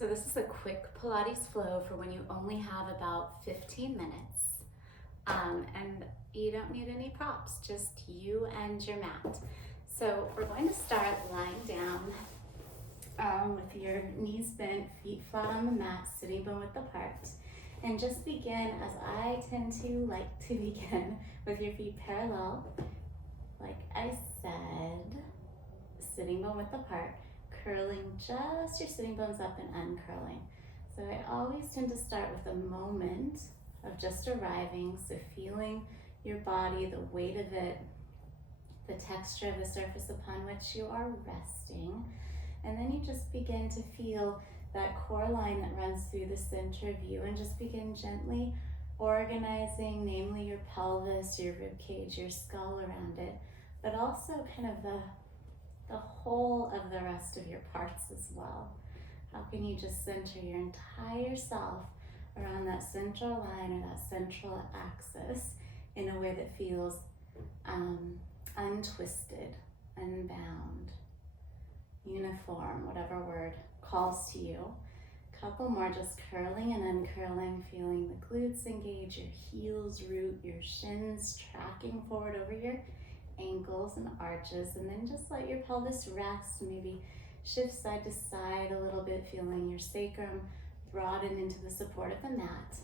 So this is a quick Pilates flow for when you only have about 15 minutes. And you don't need any props, just you and your mat. So we're going to start lying down with your knees bent, feet flat on the mat, sitting bone width apart. And just begin, as I tend to like to begin, with your feet parallel. Like I said, sitting bone width apart, curling just your sitting bones up and uncurling. So I always tend to start with a moment of just arriving, so feeling your body, the weight of it, the texture of the surface upon which you are resting. And then you just begin to feel that core line that runs through the center of you, and just begin gently organizing, namely your pelvis, your rib cage, your skull around it, but also kind of the whole of the rest of your parts as well. How can you just center your entire self around that central line or that central axis in a way that feels untwisted, unbound, uniform, whatever word calls to you. Couple more, just curling and uncurling, feeling the glutes engage, your heels root, your shins tracking forward over your ankles and arches, and then just let your pelvis rest, maybe shift side to side a little bit, feeling your sacrum broaden into the support of the mat.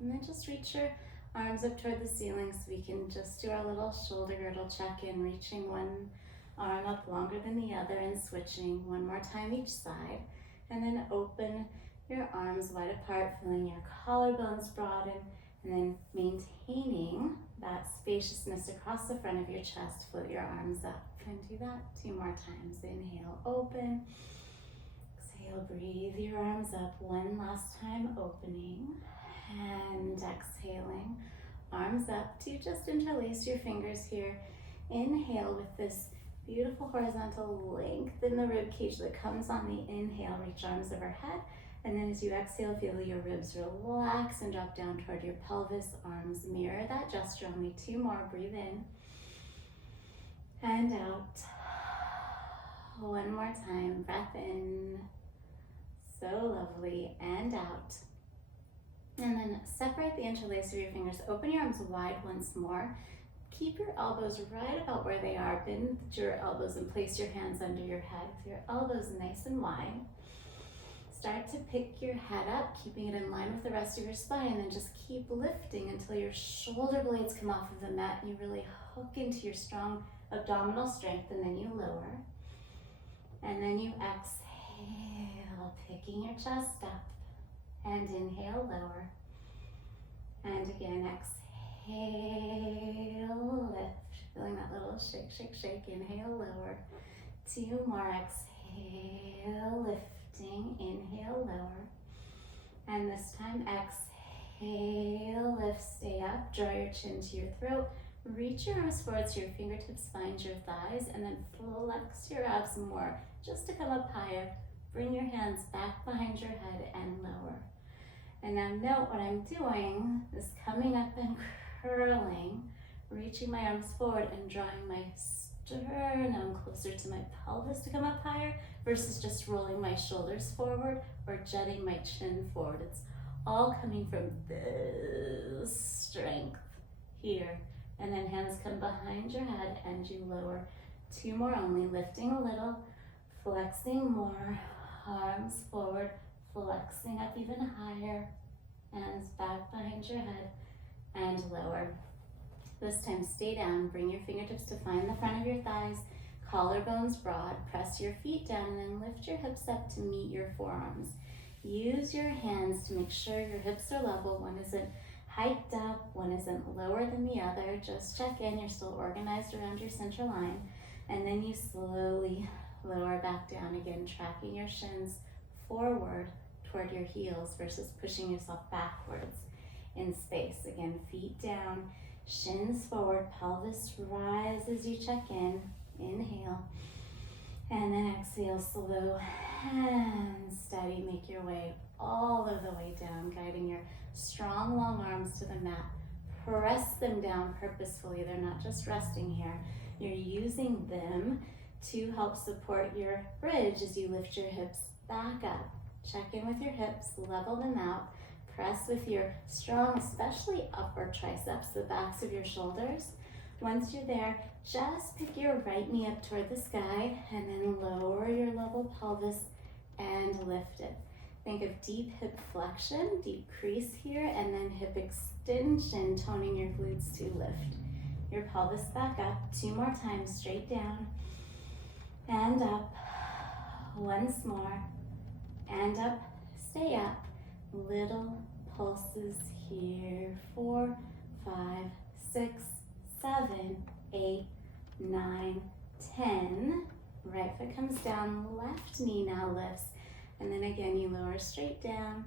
And then just reach your arms up toward the ceiling, so we can just do our little shoulder girdle check-in, reaching one arm up longer than the other and switching one more time each side. And then open your arms wide apart, feeling your collarbones broaden, and then maintaining that spaciousness across the front of your chest. Float your arms up and do that 2 more times. Inhale, open. Exhale, breathe your arms up one last time, opening and exhaling. Arms up to just interlace your fingers here. Inhale with this beautiful horizontal length in the rib cage that comes on the inhale. Reach arms overhead. And then as you exhale, feel your ribs relax and drop down toward your pelvis. Arms mirror that gesture. Only 2 more. Breathe in and out. One more time. Breath in. So lovely. And out. And then separate the interlace of your fingers. Open your arms wide once more. Keep your elbows right about where they are. Bend your elbows and place your hands under your head with your elbows nice and wide. Start to pick your head up, keeping it in line with the rest of your spine, and then just keep lifting until your shoulder blades come off of the mat and you really hook into your strong abdominal strength, and then you lower. And then you exhale, picking your chest up, and inhale, lower. And again, exhale, lift, feeling that little shake, shake, shake. Inhale, lower. 2 more, exhale, lift. Inhale, lower. And this time, exhale, lift, stay up, draw your chin to your throat, reach your arms forward so your fingertips find your thighs, and then flex your abs more just to come up higher. Bring your hands back behind your head and lower. And now note what I'm doing is coming up and curling, reaching my arms forward and drawing my sternum closer to my pelvis to come up higher, versus just rolling my shoulders forward or jutting my chin forward. It's all coming from this strength here. And then hands come behind your head and you lower. 2 more only, lifting a little, flexing more, arms forward, flexing up even higher, hands back behind your head and lower. This time stay down, bring your fingertips to find the front of your thighs, collarbones broad, press your feet down, and then lift your hips up to meet your forearms. Use your hands to make sure your hips are level. One isn't hiked up, one isn't lower than the other. Just check in, you're still organized around your center line. And then you slowly lower back down again, tracking your shins forward toward your heels versus pushing yourself backwards in space. Again, feet down, shins forward, pelvis rise as you check in. Inhale, and then exhale, slow and steady. Make your way all of the way down, guiding your strong, long arms to the mat. Press them down purposefully. They're not just resting here. You're using them to help support your bridge as you lift your hips back up Check in with your hips, level them out. Press with your strong, especially upper triceps, the backs of your shoulders. Once you're there, just pick your right knee up toward the sky and then lower your level pelvis and lift it. Think of deep hip flexion, deep crease here, and then hip extension, toning your glutes to lift your pelvis back up. 2 more times, straight down and up. Once more, and up, stay up. Little pulses here. 4, 5, 6, 7, 8, 9, 10. Right foot comes down, left knee now lifts. And then again, you lower straight down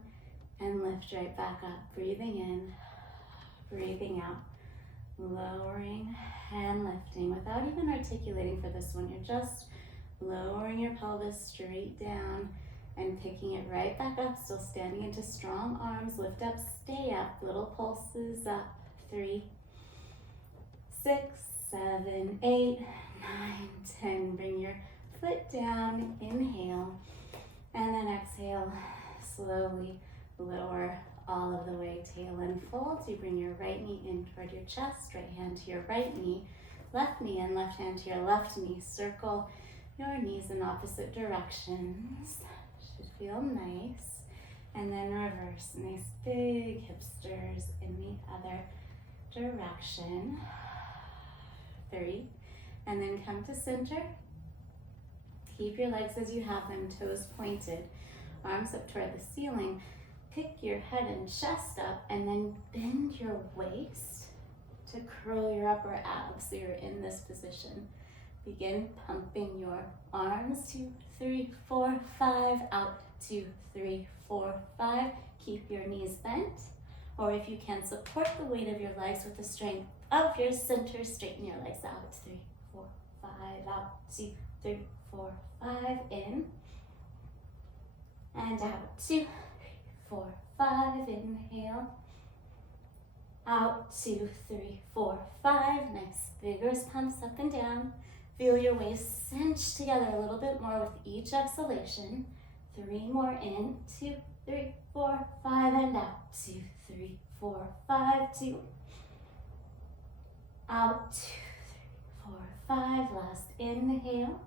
and lift right back up. Breathing in, breathing out. Lowering and lifting without even articulating for this one. You're just lowering your pelvis straight down and picking it right back up. Still standing into strong arms. Lift up, stay up. Little pulses up. 3, 6, 7, 8, 9, 10. Bring your foot down. Inhale. And then exhale. Slowly lower all of the way. Tail in fold. You bring your right knee in toward your chest. Right hand to your right knee. Left knee in. Left hand to your left knee. Circle your knees in opposite directions. Should feel nice. And then reverse. Nice big hip stirs in the other direction. 3. And then come to center. Keep your legs as you have them, toes pointed, arms up toward the ceiling. Pick your head and chest up and then bend your waist to curl your upper abs so you're in this position. Begin pumping your arms. 2, 3, 4, 5, out. 2, 3, 4, 5. Keep your knees bent, or if you can, support the weight of your legs with the strength of your center. Straighten your legs out. 3, 4, 5, out. 2, 3, 4, 5, in and out. 2, 3, 4, 5. Inhale. Out. 2, 3, 4, 5. Nice vigorous pumps up and down. Feel your waist cinch together a little bit more with each exhalation. 3 more in. 2, 3, 4, 5, and out. 2, 3, 4, 5. 2. Out. 2, 3, 4, 5. Last inhale.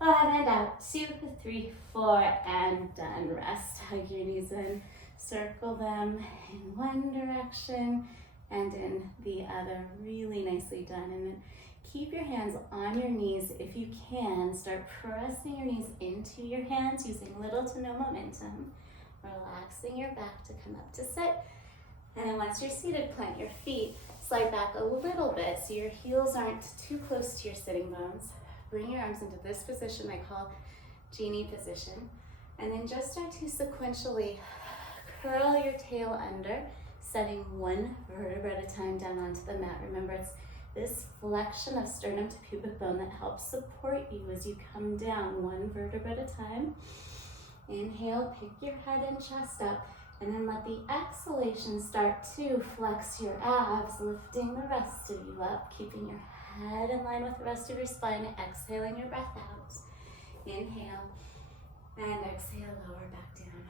5 and out. 2, 3, 4, and done. Rest. Hug your knees in. Circle them in one direction and in the other. Really nicely done. And then keep your hands on your knees if you can. Start pressing your knees into your hands using little to no momentum. Relaxing your back to come up to sit. And then once you're seated, plant your feet. Slide back a little bit so your heels aren't too close to your sitting bones. Bring your arms into this position I call genie position. And then just start to sequentially curl your tail under, setting one vertebra at a time down onto the mat. Remember, it's this flexion of sternum to pubic bone that helps support you as you come down one vertebra at a time. Inhale, pick your head and chest up, and then let the exhalation start to flex your abs, lifting the rest of you up, keeping your head in line with the rest of your spine, exhaling your breath out. Inhale, and exhale, lower back down.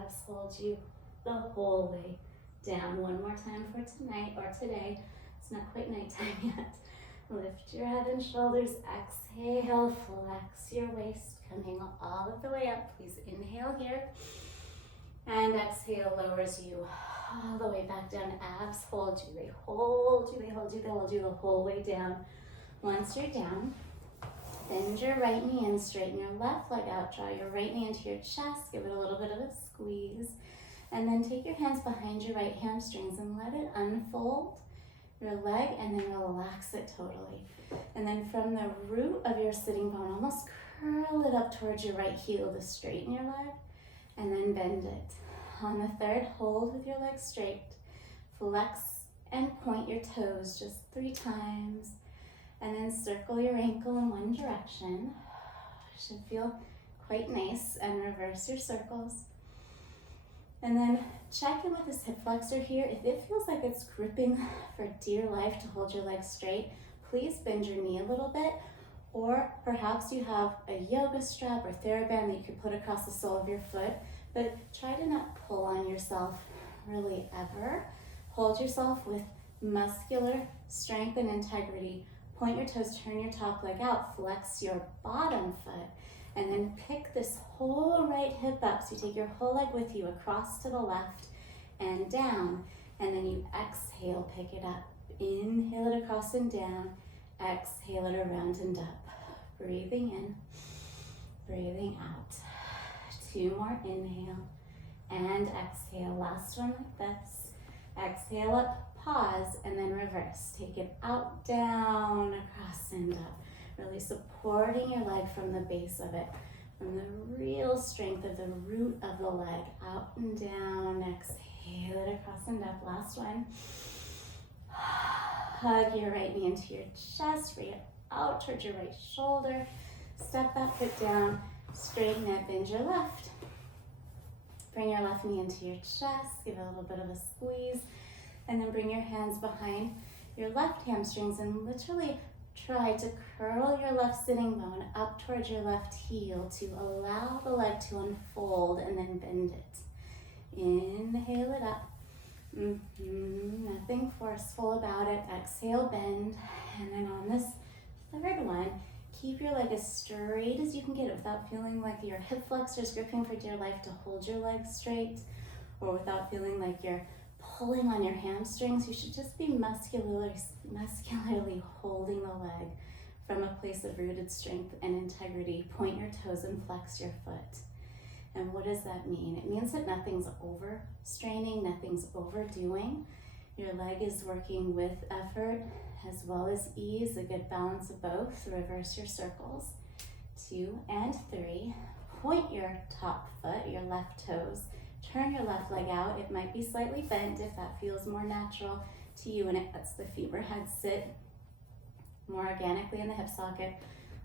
Abs hold you the whole way down. One more time for tonight or today. It's not quite nighttime yet. Lift your head and shoulders. Exhale, flex your waist, coming all of the way up. Please inhale here. And exhale lowers you all the way back down. Abs hold you. They hold you. They hold you. They hold you the whole way down. Once you're down, bend your right knee in, straighten your left leg out. Draw your right knee into your chest. Give it a little bit of a squeeze. And then take your hands behind your right hamstrings and let it unfold your leg and then relax it totally. And then from the root of your sitting bone, almost curl it up towards your right heel to straighten your leg and then bend it. On the third, hold with your legs straight. Flex and point your toes just 3 times. And then circle your ankle in one direction. Should feel quite nice. And reverse your circles. And then check in with this hip flexor here. If it feels like it's gripping for dear life to hold your legs straight, please bend your knee a little bit. Or perhaps you have a yoga strap or TheraBand that you could put across the sole of your foot, but try to not pull on yourself really ever. Hold yourself with muscular strength and integrity. Point your toes, turn your top leg out, flex your bottom foot, and then pick this whole right hip up. So you take your whole leg with you across to the left and down, and then you exhale, pick it up. Inhale it across and down, exhale it around and up. Breathing in, breathing out. 2 more, inhale and exhale. Last one like this. Exhale up, pause, and then reverse. Take it out, down, across and up. Really supporting your leg from the base of it, from the real strength of the root of the leg. Out and down, exhale it across and up. Last one. Hug your right knee into your chest, bring it out towards your right shoulder. Step that foot down, straighten it, bend your left. Bring your left knee into your chest, give it a little bit of a squeeze, and then bring your hands behind your left hamstrings and literally try to curl your left sitting bone up towards your left heel to allow the leg to unfold and then bend it. Inhale it up. Nothing forceful about it. Exhale, bend. And then on this third one, keep your leg as straight as you can get it without feeling like your hip flexor is gripping for dear life to hold your leg straight, or without feeling like you're pulling on your hamstrings. You should just be muscularly holding the leg from a place of rooted strength and integrity. Point your toes and flex your foot. And what does that mean? It means that nothing's overstraining, nothing's overdoing. Your leg is working with effort as well as ease, a good balance of both. Reverse your circles. 2 and 3. Point your top foot, your left toes. Turn your left leg out. It might be slightly bent if that feels more natural to you and it lets the femur head sit more organically in the hip socket.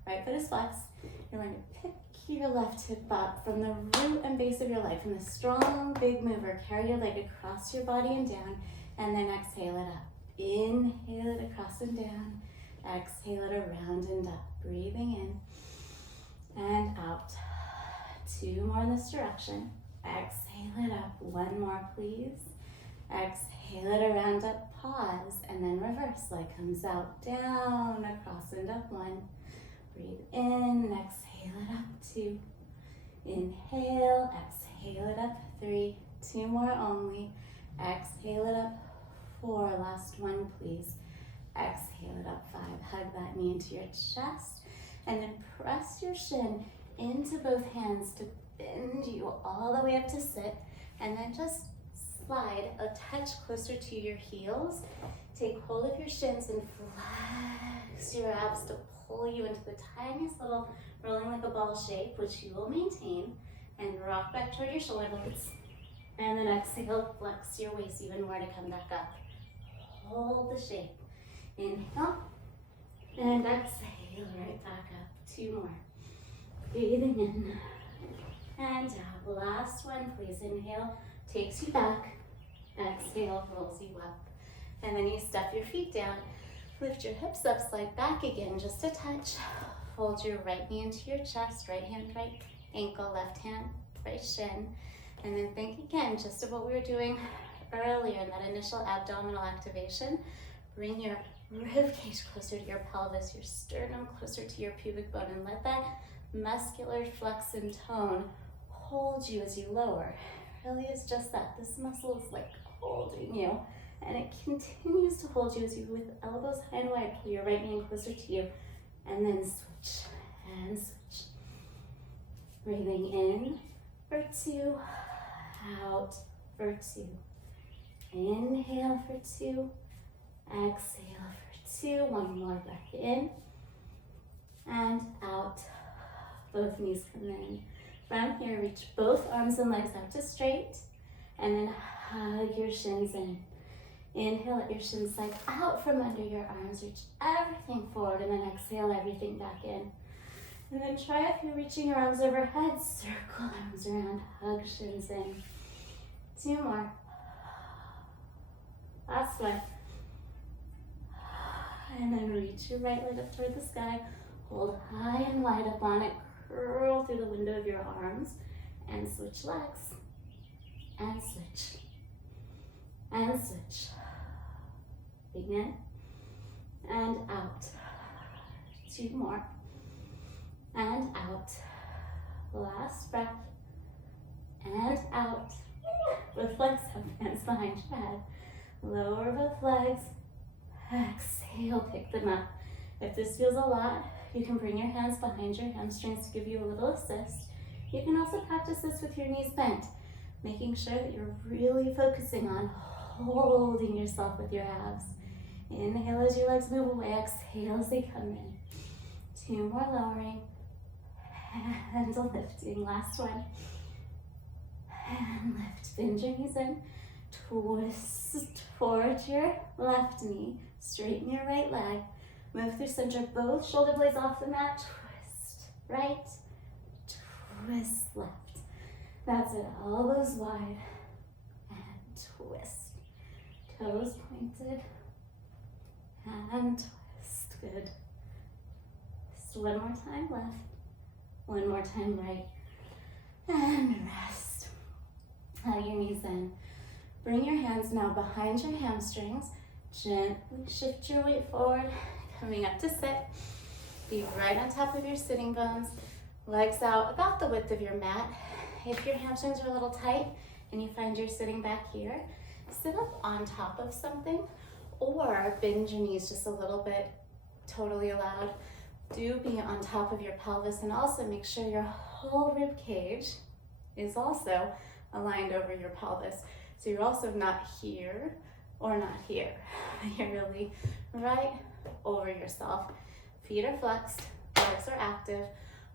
Right foot is flexed. You're going to pick your left hip up from the root and base of your leg, from the strong big mover. Carry your leg across your body and down, and then exhale it up. Inhale it across and down. Exhale it around and up. Breathing in and out. 2 more in this direction. Exhale it up. 1 more, please. Exhale it around, up, pause, and then reverse. Leg comes out, down, across and up. 1. Breathe in, exhale it up. 2. Inhale, exhale it up. 3. 2 more only. Exhale it up. 4. Last one, please. Exhale it up. 5. Hug that knee into your chest, and then press your shin into both hands to bend you all the way up to sit, and then just slide a touch closer to your heels. Take hold of your shins and flex your abs to pull you into the tiniest little rolling like a ball shape, which you will maintain, and rock back toward your shoulder blades. And then exhale, flex your waist even more to come back up. Hold the shape. Inhale, and exhale right back up. 2 more. Breathing in and out. Last one, please. Inhale, takes you back. Exhale, rolls you up. And then you step your feet down. Lift your hips up, slide back again, just a touch. Fold your right knee into your chest, right hand, right ankle, left hand, right shin. And then think again, just of what we were doing earlier in that initial abdominal activation. Bring your rib cage closer to your pelvis, your sternum closer to your pubic bone, and let that muscular flex and tone hold you as you lower. Really is just that. This muscle is like holding you, and it continues to hold you as you, with elbows high and wide, pull your right knee in closer to you, and then switch and switch. Breathing in for 2, out for 2. Inhale for 2, exhale for 2. 1 more breath in and out. Both knees come in. From here, reach both arms and legs out to straight, and then hug your shins in. Inhale, let your shins slide out from under your arms. Reach everything forward, and then exhale everything back in. And then try, if you're reaching your arms overhead, circle arms around, hug shins in. 2 more. Last one. And then reach your right leg up toward the sky. Hold high and wide up on it. Curl through the window of your arms and switch legs. And switch. And switch. Begin. And out. 2 more. And out. Last breath. And out. With legs up, hands behind your head. Lower both legs. Exhale, pick them up. If this feels a lot, you can bring your hands behind your hamstrings to give you a little assist. You can also practice this with your knees bent, making sure that you're really focusing on holding yourself with your abs. Inhale as your legs move away, exhale as they come in. 2 more lowering, and lifting, last one. And lift, bend your knees in, twist towards your left knee, straighten your right leg, move through center, both shoulder blades off the mat, twist right, twist left. That's it, elbows wide, and twist. Toes pointed, and twist, good. Just one more time left, one more time right, and rest. Hug your knees in. Bring your hands now behind your hamstrings. Gently shift your weight forward, coming up to sit. Be right on top of your sitting bones. Legs out about the width of your mat. If your hamstrings are a little tight and you find you're sitting back here, sit up on top of something or bend your knees just a little bit, totally allowed. Do be on top of your pelvis and also make sure your whole rib cage is also aligned over your pelvis. So you're also not here or not here. You're really right over yourself. Feet are flexed, legs are active,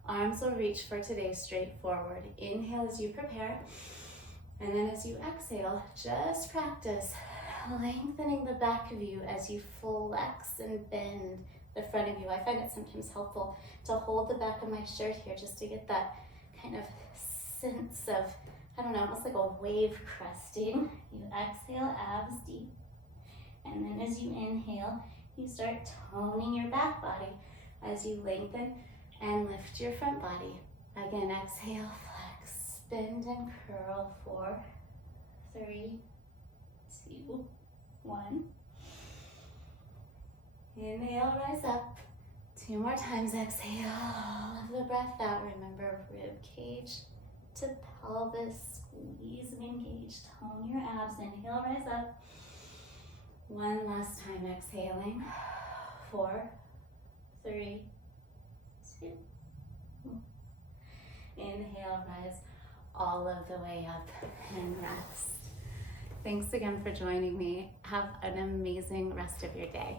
arms will reach for today straight forward. Inhale as you prepare, and then as you exhale, just practice lengthening the back of you as you flex and bend the front of you. I find it sometimes helpful to hold the back of my shirt here just to get that kind of sense of, I don't know, almost like a wave cresting. You exhale, abs deep. And then as you inhale, you start toning your back body as you lengthen and lift your front body. Again, exhale, flex, bend and curl. 4, 3, 2, 1. Inhale, rise up. 2 more times, exhale, all of the breath out. Remember, rib cage to pelvis, squeeze and engage, tone your abs. Inhale, rise up. 1 last time, exhaling. 4, 3, 2. Inhale, rise all of the way up and rest. Thanks again for joining me. Have an amazing rest of your day.